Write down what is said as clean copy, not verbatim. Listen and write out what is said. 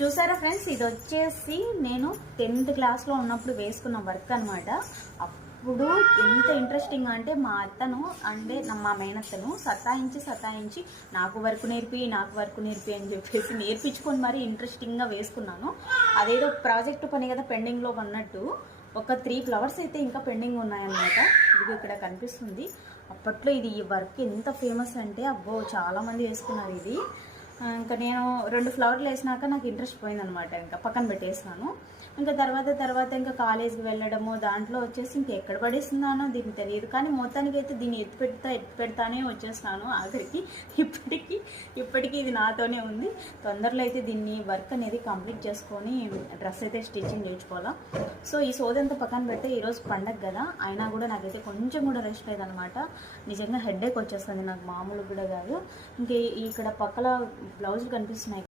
చూసారా ఫ్రెండ్స్, ఇది వచ్చేసి నేను 10th క్లాస్లో ఉన్నప్పుడు వేసుకున్న వర్క్ అనమాట. అప్పుడు ఎంత ఇంట్రెస్టింగ్ అంటే మా అత్తను అంటే మా మేనత్తను సతాయించి నాకు వర్క్ నేర్పి అని చెప్పేసి నేర్పించుకొని మరీ ఇంట్రెస్టింగ్గా వేసుకున్నాను. అదేదో ప్రాజెక్టు పని కదా పెండింగ్లో ఉన్నట్టు. ఒక 3 ఫ్లవర్స్ అయితే ఇంకా పెండింగ్ ఉన్నాయన్నమాట. ఇది ఇక్కడ కనిపిస్తుంది. అప్పట్లో ఈ వర్క్ ఎంత ఫేమస్ అంటే అబ్బో చాలామంది వేసుకున్నారు ఇది. ఇంకా నేను 2 ఫ్లవర్లు వేసినాక నాకు ఇంట్రెస్ట్ పోయిందనమాట. ఇంకా పక్కన పెట్టేసినాను. ఇంకా తర్వాత ఇంకా కాలేజీకి వెళ్ళడము, దాంట్లో వచ్చేసి ఇంకా ఎక్కడ పడేస్తున్నానో దీనికి తెలియదు. కానీ మొత్తానికి అయితే దీన్ని ఎత్తి పెడతానే వచ్చేసినాను ఆఖరికి. ఇప్పటికీ ఇది నాతోనే ఉంది. తొందరలో అయితే దీన్ని వర్క్ అనేది కంప్లీట్ చేసుకొని డ్రెస్ అయితే స్టిచ్చింగ్ నేర్చుకోవాలా. సో ఈ సోదంతా పక్కన పెడితే ఈరోజు పండగ కదా, అయినా కూడా నాకైతే కొంచెం కూడా రెస్ట్ లేదనమాట. నిజంగా హెడేక్ వచ్చేస్తుంది నాకు, మామూలు కూడా కాదు. ఇంకా ఇక్కడ పక్కల బ్లౌజులు కనిపిస్తున్నాయి.